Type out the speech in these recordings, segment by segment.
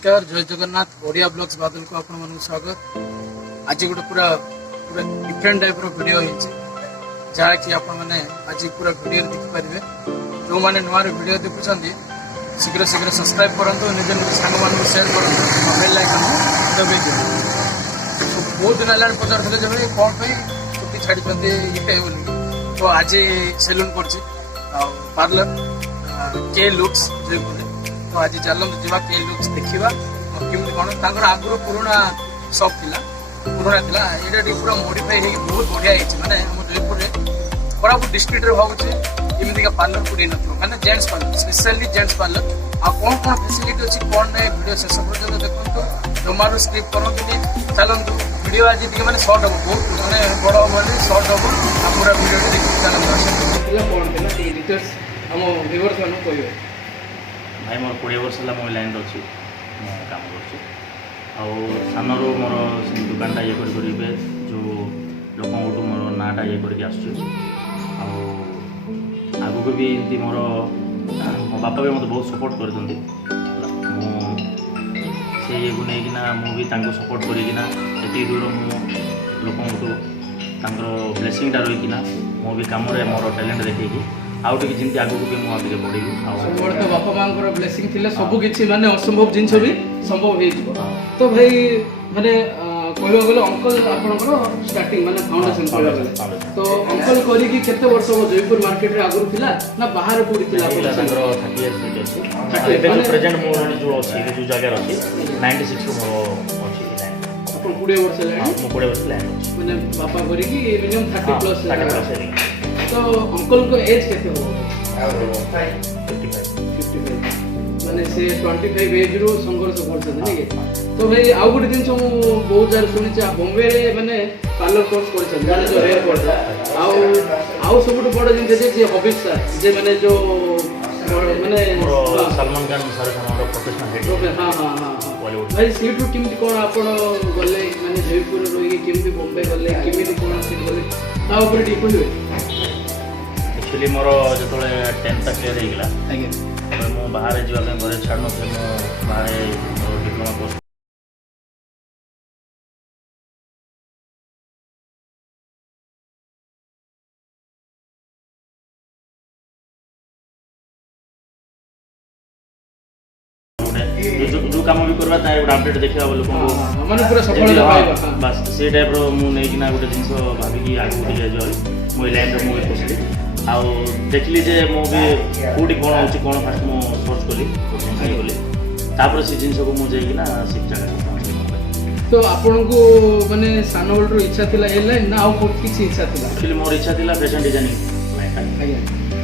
नमस्कार जय जगन्नाथ ओडिया ब्लॉग्स बादल को आपण मन स्वागत। आज गोटे पूरा पूरा डिफरेंट टाइप वीडियो होइछि जहा कि आपण माने आज पूरा वीडियो देख पारिबे। जो माने नवा वीडियो देखुछन्ती शीघ्र शीघ्र सब्सक्राइब करंतु निज निज संग मान शेयर करंतु मोबाइल आइकन दबे दियो। बहुत दिन लाइन पचार थे जब कौन पे छुट्टी छाड़ी ये बोली तो आज सेलून करछि पार्लर के लुक्स जयपुर। तो आज चलते जावा के लुक्स देखा केमती कौन तर आगुरी पुराणा सप पुराणा था ये पूरा मोडिफाई हो बहुत बढ़िया माने जयपुर कोरापुट डिस्ट्रिक्ट रे भावुचे एमती का पार्लर कोई न मैंने gents parlour specially gents parlour आ कौन कौन फैसिलिटी अच्छी कौन ना वीडियो शेष पर्यटन देखो जमारू स्क्रिप्ट करते चलतु वीडियो आज टे मैंने सर्ट हम बहुत मैंने बड़ हम सर्ट हम पूरा वीडियो देखिए चलते कौन थे डिटेल्स हम व्यूअर्स मान कह भाई मोर 20 वर्ष है मोबाइल लाइन अच्छी काम कर सानू मोर दुकानटा ये करें जो लोक मोर नाटा ये करके आगु को भी एमती मोर मो बापा भी मत बहुत सपोर्ट कर ये को लेकिना मुझे सपोर्ट करना ये दूर मुझे ब्लेसिंगटा रहीकिना मो भी कम मोर टैलेंट देखी आउ टे जमी आगू भी मुझे बढ़ी सब तो बापा माँ ब्लेसिंग थी सब किसी माने असंभव जिनस भी संभव हो तो भाई माने कहवा गले अंकल आपनकर स्टार्टिंग माने फाउंडेशन कहवा गले तो अंकल करी केते वर्ष हो जयपुर मार्केट रे आगु थिला ना बाहर कोडी थिला तांकर 30 इयर्स अछि एबे जो प्रेजेंट मोर जो अछि जो जगह अछि 96 को अछि अपन 20 वर्ष लाइन मो 20 वर्ष लाइन माने बापा करी मिनिमम 30 प्लस तो अंकल को एज केते हो 55 माने से 25 एज रो संघर्ष करछन नहीं तो भाई आउ गोटे दिन बहुत जार सुनी बॉम्बे रे माने पार्लर कोर्स करछन माने जो हेयर कोर्स आउ सब बड़ जिन जे हॉबीज जे माने जो माने Salman Khan sir Khan professional head हां बॉलीवुड भाई सीट केमती कोन आपण गले माने जयपुर रही केमती बॉम्बे गले केमती कोन सीट गले ता ऊपर डिपेंड होय। एक्चुअली मोर जो 10th तक क्लियर होगा मु बाहर जावाई घर छाड़ नी बाहर डिप्लोमा कोर्स जो काम भी करवा तार गोटे अपडेट देखा लोक माने पूरा सफल पाइबा बस से टाइप रो मु नै किना गोटे जिंस भाबी आगु टिके जाय मो लाइन रे मु पसली आ देखली जे मु भी कोडी कोन होची कोन फास्ट मु सर्च कली कोशिश कली तापर से जिंस को मु जाई किना सिक जगह तो आपन को माने सानो बेल रो इच्छा थिला ए लाइन ना आ किछि इच्छा थिला एक्चुअली मोर इच्छा थिला फैशन डिजाइनिंग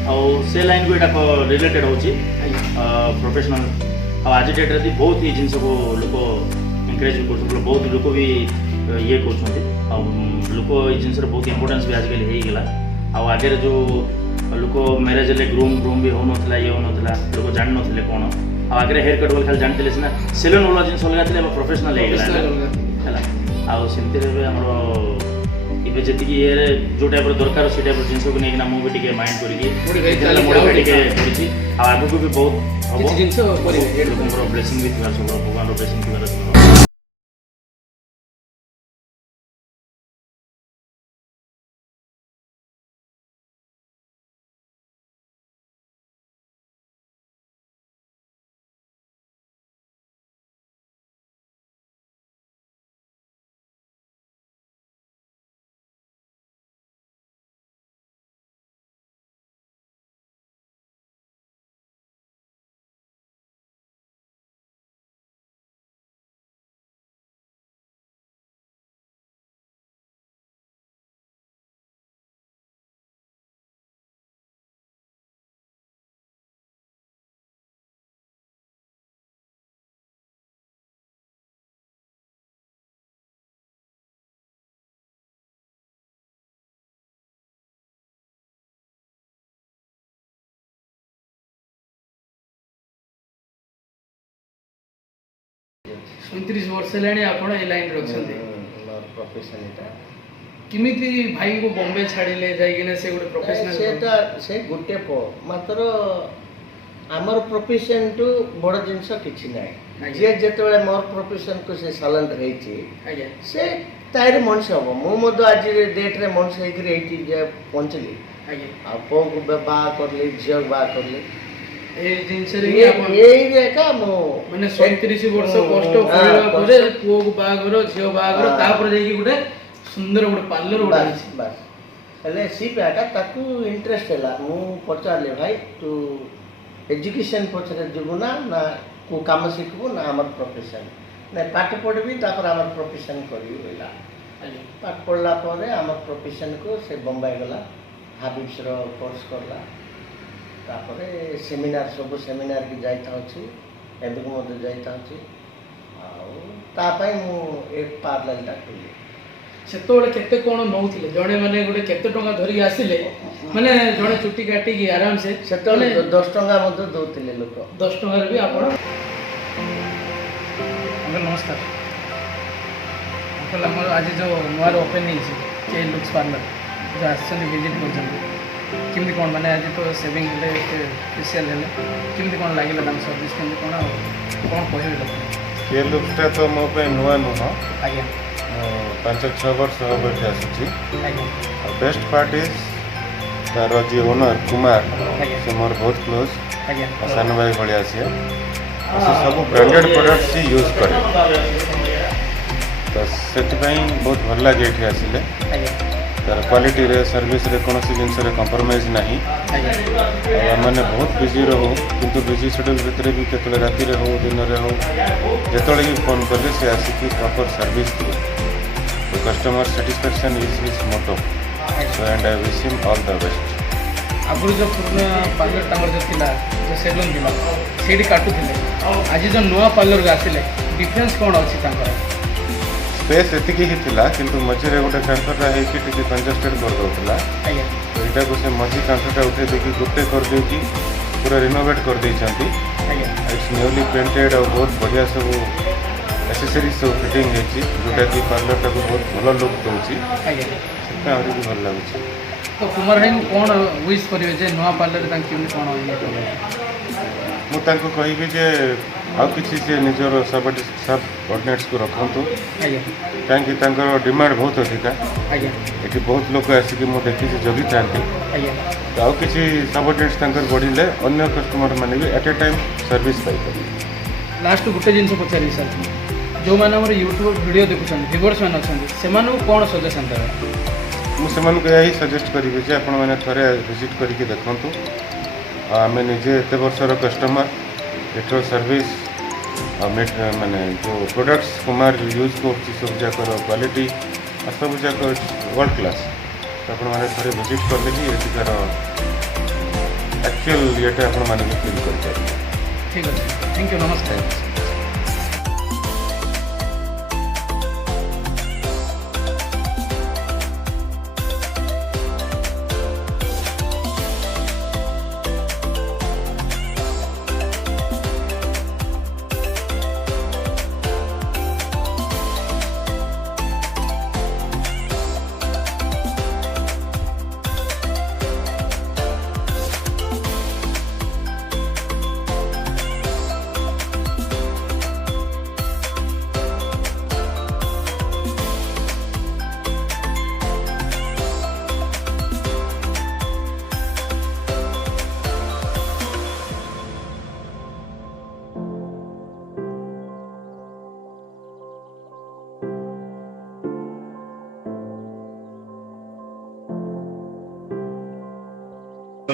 आ से लाइन को एटा रिलेटेड होची प्रोफेशनल आज डेट रे बहुत ही जिन को लोक एनकरेज कर बहुत लोक भी ये कर लोक ये जिन बहुत इंपोर्टेंस भी आजिकल हो गला आगे जो लोक मैरेज ले ग्रूम भी होना ये होना लोक जान ना कौन आगे हेयर कट वाले खाली जानते सीना सेलून वाला जिन अलग था प्रोफेशनल है आमती ये जी ये जो टाइप दरकार से टाइप जिन को लेकिन मुझे टे माइंड कर आगे को भी बहुत हम ब्लेसिंग भी थी सब भगवान ब्लेसिंग थी उनतीस वर्ष है आपण ए लाइन रखछन्ते प्रोफेशन एटा किमिति भाई को बॉम्बे छाड़िले जाइकिना से गोटे प्रोफेशनल सेटा से गुटे मात्र आमर प्रोफेशन टू बड़ जिनस किछि नाही जे जेतेबेले मोर प्रोफेशन को से सालन रही आज्ञा से तार मनुष्य हम मुझे आज डेट रे मनुष्य होकर जे पहुँचली आज्ञा आ पुओ को बाहा करली झील बाहा करली ए जिनसे रे आपण माने 37 वर्ष कष्ट करला परे पुओ को बाहागर झियो बाहागर तापर जाई कि गुटे सुंदर गुटे पार्लर गुटे बस बस हेले सी बेटा ताकू इंटरेस्ट हैला मु पचारले भाई तू एजुकेशन पछरे जबु ना को काम शिखबु ना हमर प्रोफेशन ना पाठ पढ़बी तापर हमर प्रोफेशन करियो बोला पाठ पढ़ला परे हमर प्रोफेशन को से बम्बई गला हाबिब्स रो कोर्स करला तापरे सेमिनार सब सेमिनार की जाइता अछि एबे को मते जाइता अछि आ ता पई मु एक पार्लर टा खोली सेतोले केते कोन नौथिले जणे माने गुटे केते टंका धरि आसिले माने जणे चुट्टी काटी की आराम से सेतोले 10 टंका मते दोतिले लोक 10 टंका रे भी आपण अंकल नमस्कार अंकल हमर आज जो नोर ओपन है के लुक्स पार्लर जो आसन विजिट कर किमि कोन माने आज तो सेविंग ले स्पेशल है किमि कोन लागिला दाम सर्विस किमि कोन कहबे के लुक्सटा तो मो पे नुआ नुह आज्ञा 5-6 वर्ष हम एठी आसुची आज्ञा बेस्ट पार्ट इज तार जी ओनर कुमार आज्ञा से मोर बहुत क्लोज आज्ञा सान भाई भलिया से सब ब्रांडेड प्रोडक्ट्स ही यूज करे तो सेटिफाई बहुत भल लगे एठी आसिले आज्ञा तार क्वालिटी रे सर्विस रे कोनोसी जिनस रे कंप्रोमाइज नहीं मैंने बहुत बिजी रहू किंतु बिजी शेड्यूल भितर भी केतले राति रे हो दिन रे हो जेतले भी फोन करले से आसिकी प्रॉपर सर्विस दिए तो customer satisfaction is his motto so and I wish him all the best आगुरी जो पुराना पार्लर टावर जो थिला जो सेलून थिला सेठी काटुथिले आज जो नया पार्लर के आसिले डिफरेंस कोन अछि तांकर स्पेस एतिकी ही थिला किंतु मझिरे गोटे कांथटा है कि टिके कंजस्टेड कर दउतला आज्ञा तो एटा को से मझी कांथटा उठे देखि गोटे कर दे कि पूरा रिनोवेट कर दै छथि आज्ञा इट्स न्यूली पेंटेड और बहुत बढ़िया सब एसेसरीज सब फिटिंग है जोटा कि पार्लर टाक बहुत भल लुक दूसरी आज्ञा से आहरी भी भल लगुच तो कुमार भाई कौन विश करेंगे जे नया पार्लर केमती कौन ये मुझे कहबी जे आउ किसी से निजर सब ऑर्डिनेट्स को रखु आज्ञा कहीं डिमांड बहुत अधिका आज्ञा ये बहुत लोक आसिक मुझे देखी जगी था आज्ञा तो आउ किसी सबऑर्डिनेट्स बढ़िले अन्य कस्टमर मैंने भी एट ए टाइम सर्विस पाइपर लास्ट गोटे जिन पचारि सर जो मैंने यूट्यूब वीडियो देखुं व्यूअर्स मैंने अच्छा से कौन सजेसन देवे मुझे यही सजेस्ट करी जे आपण मैंने थोड़े विजिट करके देखूँ आम निजे एत वर्षर कस्टमर एटर सर्विस माने जो प्रोडक्ट्स कुमार यूज कर सब जाकर क्वालिटी सब जाक वर्ल्ड क्लास तो आपण मैंने थोड़े विजिट कर कि एटिकार एक्चुअल ये आपण मैंने भी फील कर ठीक है थैंक यू नमस्कार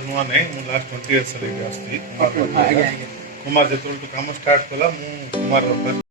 नुआ नहीं मु लास्ट 20 इयर्स लेके आस्ती कुमार जो काम स्टार्ट कला मु कुमार